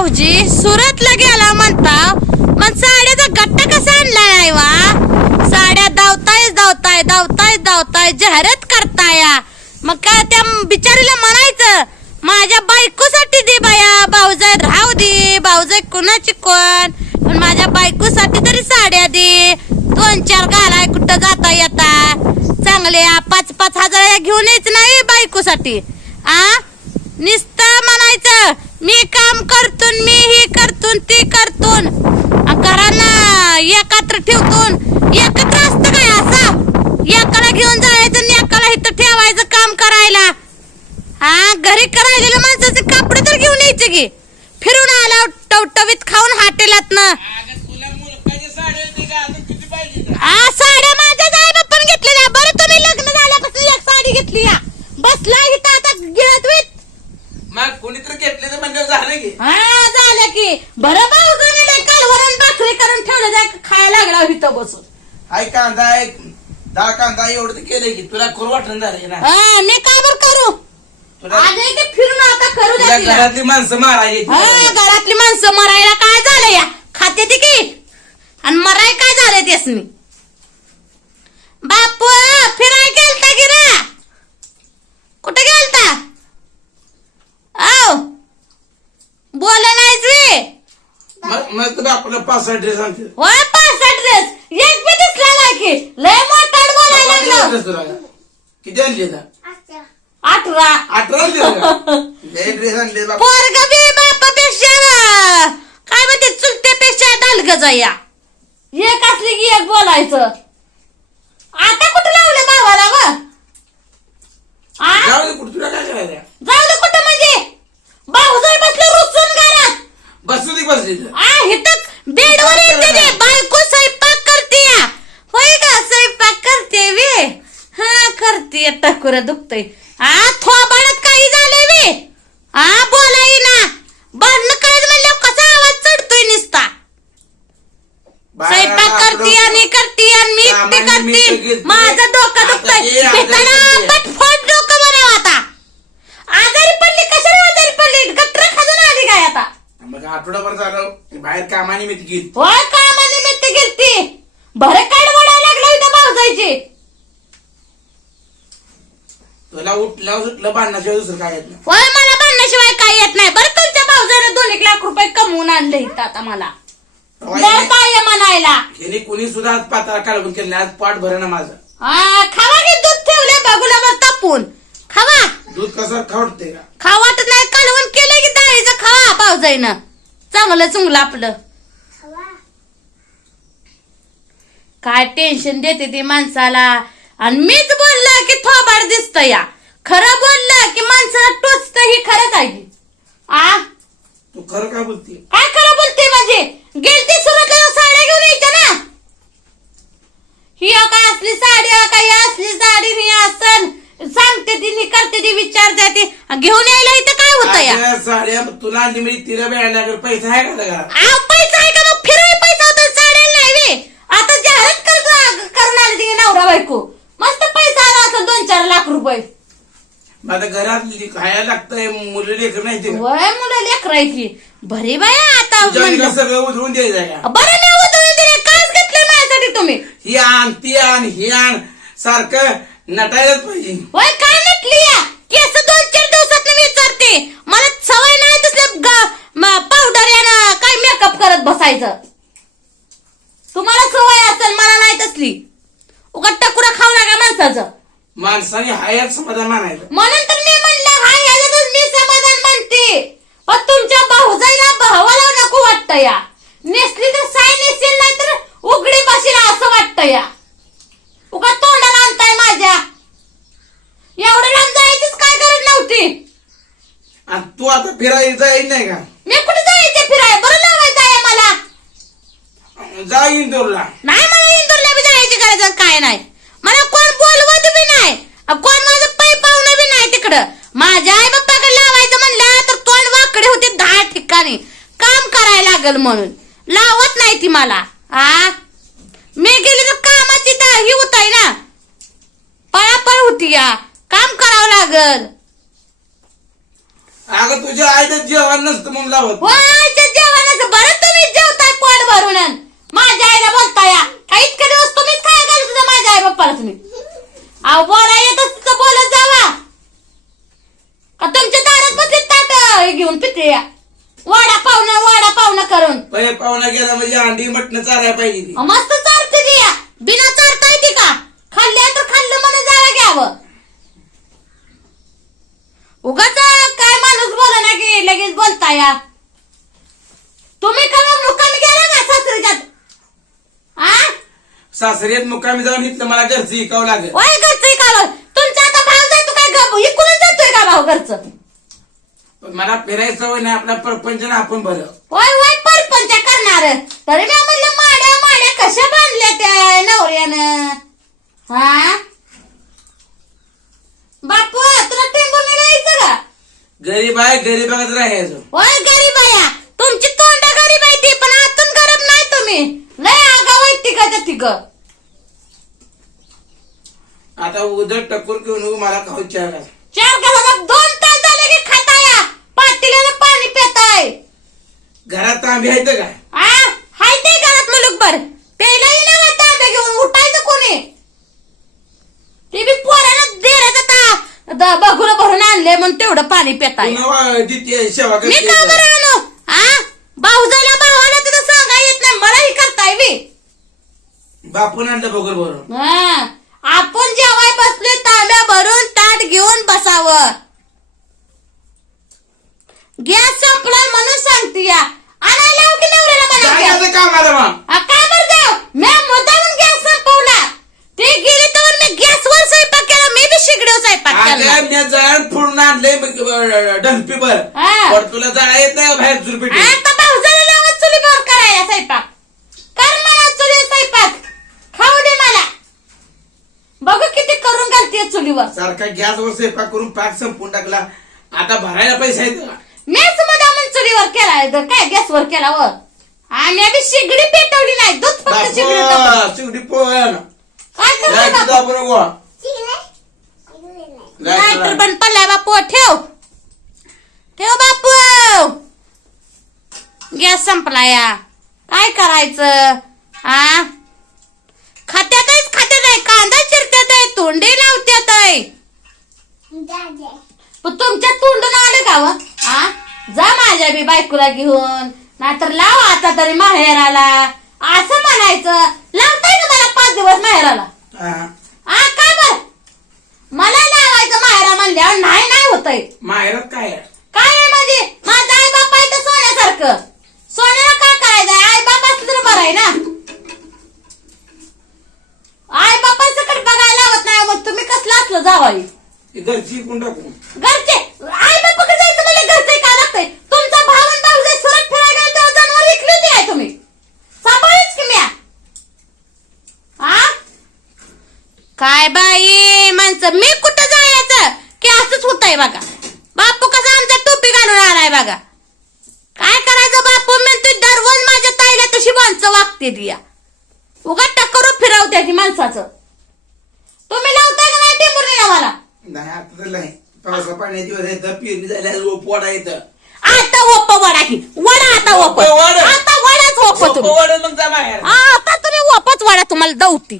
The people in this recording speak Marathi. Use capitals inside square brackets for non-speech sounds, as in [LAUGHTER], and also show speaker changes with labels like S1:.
S1: भाऊजी सुरतला गेला म्हणता मग साड्याचा गट्टा कसा आणला नाही वा साड्या धावताय धावताय धावताय धावताय जाहिरात करताय. मग काय त्या बिचारीला म्हणायचं माझ्या बायकोसाठी दे बाया भाऊजय राहू दे भाऊजय कुणाची कोण? पण माझ्या बायकोसाठी तरी साड्या दे. दोन चार घालाय कुठं जाता येता? चांगले पाच पाच हजार घेऊन यायच नाही बायकोसाठी. आ? नुसतं म्हणायचं मी काम करतून मी ही करतून ती करतून. घरांना एकत्र ठेवतून. एकत्र असतं काय असं? एकाला घेऊन जायचं आणि एकाला इथं ठेवायचं काम करायला. हा घरी करायला माणसाचे कपडे तर घेऊन यायचे की. फिरून आला टवटवीत खाऊन हाटेलात ना
S2: अगं तुला मुलकाची साडी होती का अजून किती पाहिजे का?
S1: आ साड्या माझ्या आई बाप्पाने घेतलेल्या बरं तुम्ही लग्न झाल्यापासून एक साडी घेतली या बसला इथं आता गिळत वित
S2: मग कोणीतरी घेतले तर म्हणजे झालं की
S1: हा झालं की बरं भाऊ कालवरण भाकरी करून ठेवलं जाय खायला लागला इथं बसून
S2: हाय दहा कांदा एवढं तर केलंय की तुला करू वाटण झालंय ना?
S1: हा मी काय बरं करू?
S2: तुला
S1: की फिरून आता करू
S2: तुला
S1: द्या तिला.
S2: घरातली माणसं मारायची
S1: हा घरातली माणसं मरायला काय झालं या? खाते ती की? आणि मराय काय झालं त्यासनी? बापू फिराय गेलता की रे? कुठे गेलता? औ बोल नाहीच रे.
S2: मग मग तुला आपला पाच ड्रेस आणते
S1: होय ड्रेस एक बी दिसला नाही की लय मोठाड बोलायला लागलं
S2: किती आणले आता?
S1: अठरा.
S2: अठरा. आणले का? [LAUGHS] लय ड्रेस आणले बाप.
S1: पोरग बी बापापेक्षा काय म्हणते चुलत्यापेक्षा डालग या एक असली की एक बोलायचं? आता कुठं लावलं भावाला व आ?
S2: जाऊ दे कुठं तुला काय करायचं
S1: जाऊ दे कुठं म्हणजे भाऊ जर बसले रुसून घरात
S2: बसू दे बसली तर.
S1: आ इथं बेडवर येते रे बायको स्वयंपाक करते या. होय का स्वयंपाक करते वे हा करते टकुर दुखतय आ थोबाडत काही झालंय वे आ बोलाय ना भांडणं कळत म्हणल्यावर कसा आवाज चढतोय निसता स्वयंपाक
S2: बाळाला
S1: करते
S2: आपलं-
S1: आणि करते आणि मी एकटी
S2: सामान्य मी तर
S1: करते
S2: गेलते.
S1: माझं डोकं
S2: आता
S1: दुखतंय
S2: हे आजारी
S1: पिताना
S2: पडली.
S1: पटफट डोकं म्हणावं आता आजारी पडली कशाला आजारी पडली गटर खाजून आली काय आता
S2: मग आठवडाभर झालं बाहेर कामानिमित्त गेली.
S1: होय कामानिमित्त गेलती. भरे काढ वडायला लागला इथं भावजायची
S2: तुला उठल्यावर सुटलं बांधण्याशिवाय दुसरं काय येत नाही.
S1: होय मला म्हणण्याशिवाय काही येत नाही. बरं तुमच्या भावजाने दोन एक लाख रुपये कमवून आणले इथं आता मला. दर काय म्हणायला?
S2: हिने कोणी सुद्धा आज पाताळा काढून केलं नाही. आज पाठ भरणं माझं.
S1: हा खावा की दूध ठेवले बघूला तापून. खावा.
S2: दूध कसं खावडते का?
S1: खा वाटत नाही कालवण केलं की डाळीचं खावा भावजाईनं. चांगलं चुंगलं आपलं. काय टेन्शन देते ती माणसाला? आणि मीच बोललं की थोबाड दिसत या. खरं बोललं की माणसाला टोचत ही खरंच आहे की. आ?
S2: तू खरं काय बोलते?
S1: काय खरं बोलते म्हणजे? गेलती सुरतला साड्या घेऊन यायच्या ना? ही काय असली साडी काय असली साडी ही असन. सांगते ती करते ती विचारते ती. घेऊन यायला इथं काय होतं या?
S2: साड्या तुला आणली म्हणजे तिला लागेल. पैसा आहे का
S1: आ, पैसा आहे का मग? फिराय पैसा होता साड्या नाही वे आता जाहिरात कर करणार ती नवरा बायको. मस्त पैसा आला दोन चार लाख रुपये.
S2: मग आता घरात खायला लागतंय मुलं लेकर नाही ते.
S1: वय मुलं लेकरायची भरे बाया आता म्हणलं.
S2: सगळं उधळून द्यायचं का?
S1: बरं नाही उधळून दिले काच घेतलं माझ्यासाठी तुम्ही?
S2: ही आण ती आण ही आण. सारखं नटायलाच पाहिजे.
S1: वय काय नटली या? केस मला सवय नाही तसले पावडर यानं काय मेकअप करत बसायचं. तुम्हाला सवय असेल मला नाही तसली. उगा टकुरा खाऊ नका माणसाचं.
S2: माणसाने हायात समाधान मानायचं.
S1: म्हणून तर मी म्हणलं हा मी समाधान म्हणते पण तुमच्या भाऊजाईला भावाला नको वाटतं या. नेसली तर साय नेसेल नाही तर उघडी बसेल असं वाटतं या. उगा तोंडाला आणताय माझ्या. एवढं लांब जायचीच काय गरज नव्हती
S2: आणि तू आता फिरायला जाईल नाही का?
S1: मी कुठे जायचे फिराय बरं लावायचं आहे मला
S2: जा इंदोरला.
S1: नाही मला इंदोरला बी जायची गरज काय नाही. मला कोण बोलवत बी नाही. अ, कोण माझं पै पाहुणं बी नाही तिकडं. माझ्या आई बाप्पाकडे लावायचं म्हणलं तर तोंड वाकडे होते दहा ठिकाणी. काम करायला लागल म्हणून. लावत नाही ती मला. आ? मी गेली तर कामाची दा- ही होत आहे ना. पळापळ होती या. काम करावं लागल.
S2: अगं तुझ्या आईचं जेवण नसतं म्हणून लावत.
S1: जेवणाचं बरं तुम्ही जेवताय पोट भरून. अन. माझ्या आईला बोलताय काय इतके दिवस तुम्हीच काय घालत होता माझ्या आई बाप्पाला तुम्ही? अहो बोला येत तिथं बोलत जावा. का तुमच्या दारात बसले ताट हे घेऊन पिते या? वाडा पाहुणा वाडा पाहुणा करून.
S2: पै पाहुणा गेला म्हणजे अंडी मटण चालायला पाहिजे ती.
S1: अहो, मस्त चालते ती या बिना चालता येते का खाल्ल्या तर खाल्लं म्हणून जावं घ्यावं उगाच काय माणूस बोला ना की लगेच बोलता या तुम्ही का मग मुक्कामी गेला का सासरीच्यात आ
S2: सासरीत मुक्कामी जाऊन इथलं मला घरचं इकावं लागेल.
S1: वय घरचं का तुमचा आता भाव जातो काय गप? इकडून जातोय का घरचं?
S2: पण मला फिरायचं सवय नाही आपला परपंच ना आपण बरं.
S1: वय वय परपंच करणार. तरी मी म्हणलं माड्या माड्या कशा बांधल्या त्या नवऱ्यानं? हा? बापू तुला टेंबून यायचं का?
S2: गरीब आहे गरीबागत राहायचं.
S1: वय गरीब आहे तुमची तोंड गरीब आहे ती पण आतून गरीब नाही तुम्ही लय आगाव तिघाच्या तिघ
S2: आता उदर टक्कर घेऊन मला खाऊ चार घाल.
S1: चार दोन तास झाले की खाताया पातेल्यानं पाणी पेताय.
S2: घरात तांबे आहेत
S1: आ? हाय ते घरात मुलुकभर प्यायलाही नाही तांब्या घेऊन उठायचं कोणी? ते बी पोरानं देराचं ता बघुरं भरून आणले म्हणून तेवढं पाणी पेताय.
S2: पुन्हा वा- द्वितीय सेवा
S1: मी का
S2: करते
S1: बरं आणू आ भाऊजाला भावाला तिथं सांगा येत नाही मला ही करताय बी
S2: बापून आणलं बघर बरोबर
S1: हा, आपण जेवाय बसले तांब्या भरून ताट घेऊन बसावं. गॅस संपला म्हणून सांगते या. आणायला लाव की नवऱ्याला
S2: काय
S1: गॅस.
S2: असं काम आलं
S1: आ, काय बरं जाऊ? मी मुद्दामून गॅस संपवला. ते गेली तर मी गॅसवर स्वयंपाक केला मी बी शिगडीवर स्वयंपाक केला.
S2: अगं मी जळण फोडून आणलंय
S1: हा.
S2: पण तुला जाळा येत नाही बाहेर चुरपीट
S1: आता भाऊजाला लावत चुलीवर करायला स्वयंपाक कर मला चुलीवर स्वयंपाक खाऊ दे मला बघू किती घालते चुलीवर.
S2: सारखा गॅसवर स्वयंपाक करून पाक संपून टाकला. आता भरायला पैसे आहेत का?
S1: मीच मुद्दामून चुलीवर केला तर काय गॅसवर केला व आणि आम्ही शिगडी पेटवली नाही. दूध फक्त शिगडी.
S2: बापा, शेवटी पोहन
S1: काय लायटर बंद पडलाय बापू. ठेव. ठेव बापू. गॅस संपला या. काय करायचं? आ? तोंडे लावत्यात आहे पण तुमच्या तोंडून आलं का व? आ? जा माझ्या बी बायकोला घेऊन. नाहीतर लाव आता तरी माहेराला. असं म्हणायचं. लावताय का मला पाच दिवस माहेराला. आ. काय बर? मला लावायचं माहेरा म्हणल्यावर नाही नाही होतंय.
S2: माहेरात काय आहे?
S1: काय आहे म्हणजे? माझा आई बाप आहे तर सोन्यासारखं? सोन्याला काय करायचं आई बाप असलं तर बरं आहे ना आई बापाचं कडे बघायला लावत नाही मग तुम्ही कसलं असलं जावाई
S2: हे घरची कोण टाकू.
S1: घरचे! आई बापाकडे जायचं मला घरचे काय लागतंय? तुमचा भाव आणि भाऊ सुरत फिरायला गेले तेव्हा जनावर विकली होती काय तुम्ही. सांभाळीच की म्या आ? काय बाई माणसं मी कुठं जायचं? की असंच होत आहे बघा. बापू कसा आमचा टोपी घालून आलाय बघा. काय करायचं बापू? मी तू दररोज माझ्या ताईला तशी माणसं वागते दिया. उगा टक्कर फिरवते ती माणसाचं. तुम्ही लावताय का नाही टेंबुर्णीला मला
S2: नाही आता तर नाही पावसा पाण्या दिवस येतं पेरणी झाल्या पोडा येतं
S1: आता ओप वडा की. वडा आता ओप
S2: ओप वडा.
S1: आता वडाच ओप तुम्ही.
S2: वाढ मग जा बाहेर.
S1: आता तुम्ही ओपच वडा तुम्हाला दौती.